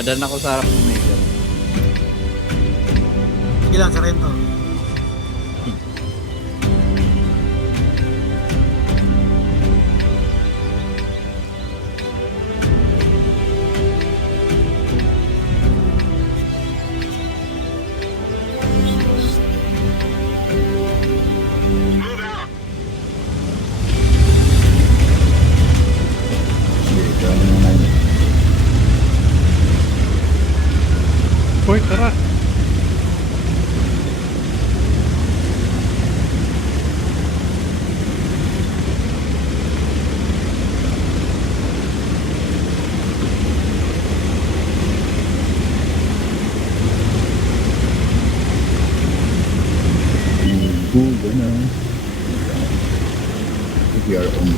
Dadan ako sa harap ng medyo. Sige lang, Sarento. Hoy, tara! Google na. We are on.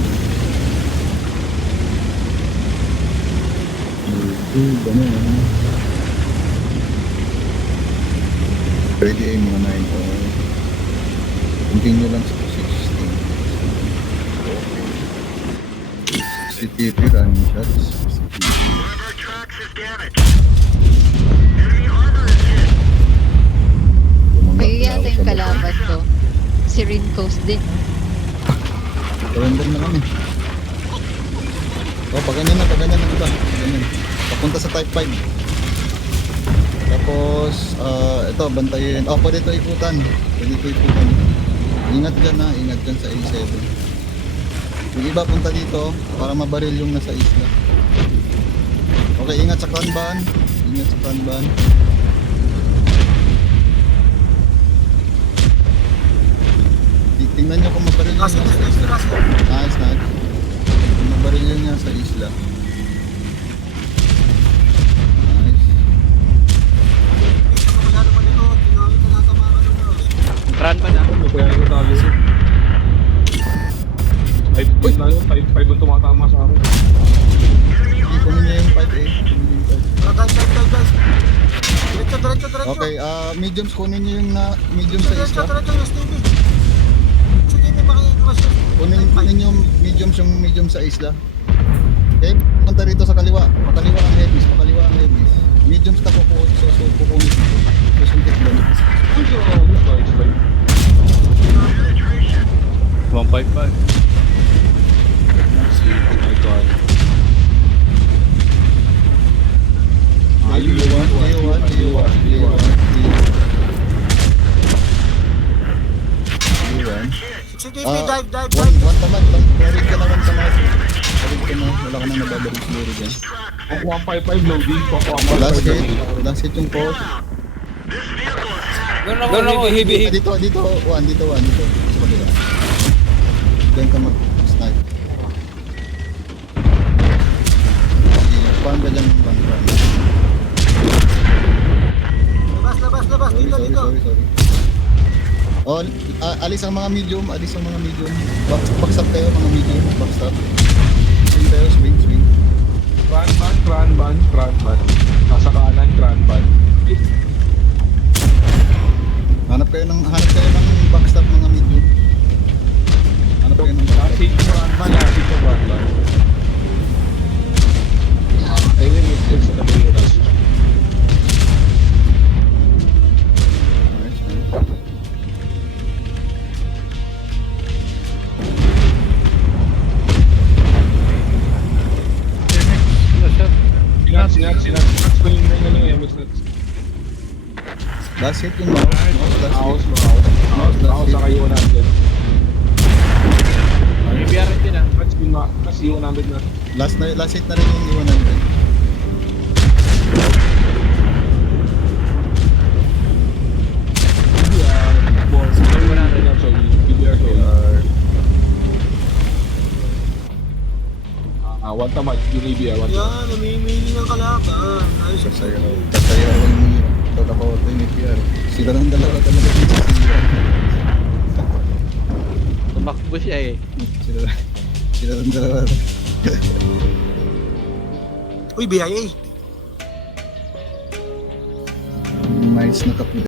Google na. Ready ay mga 9 or continue lang sa 16. CCTV running shots. Whoever tracks is damaged. Enemy armor is hit. Kayo yata yung kalaban ko. Si Rincos din. Surrender na kami. Pag ganyan na iba. Ganyan. Papunta sa type 5. Tapos, ito, bantayin. Pwede ito ikutan. Ingat dyan sa A7. Yung iba punta dito, para mabaril yung nasa isla. Okay, ingat sa cranban. Tingnan nyo kung mabaril yung nasa isla. Nice. Kung mabaril yun niya sa isla. Run ba na? Kaya ko tayo. 5 na yun, 5 ang tumatama sa akin. Kunin niya yung 5A. Guys. Diretso. Okay, mediums, kunin niyo yung medium sa isla. Diretso yung STV. Sige, may makikrush yun. Kunin yung medium sa isla. Okay, punta rito sa kaliwa. Pakaliwa ang heavies. Mediums ka po kukunin dito. Susuntik lang. Ang gusto, 155. Sige, dive. One tamad. Parid ka na. Wala ka na nababaril siguro dyan. 155 loading. Last hit yung post. Doon ako, heavy. Dito, one. Dito. Sa kabila. Diyan ka mag-snipe. Pan ka dyan. Labas. Dito. Sorry. Alis ang mga medium. Backstop kayo mga medium. Backstop. Swing tayo, swing. Cran ban. Nasa kanan, cran ban. Hanap kayo ng backstop mga medium. Hanap kayo ng backstop. Lasi ko cran ban. Ayun, it's sa tabi yung lasi. Sinats ko yung MX nuts. Last hit yung mouse. Mouse sa kayo 100. BBR din ah. Kasi 100 na. Last hit na rin yung iwanan rin. One tamad, yung ABR, one tamad. Yan, namimili ng kalaban. Ayos yung Kasayaw lang yung tatakoto yung APR. Sila ng dalawa talaga dito sa sila. Tumakbo siya eh. Sila ng dalawa. Uy, BIA. Nice na kapit.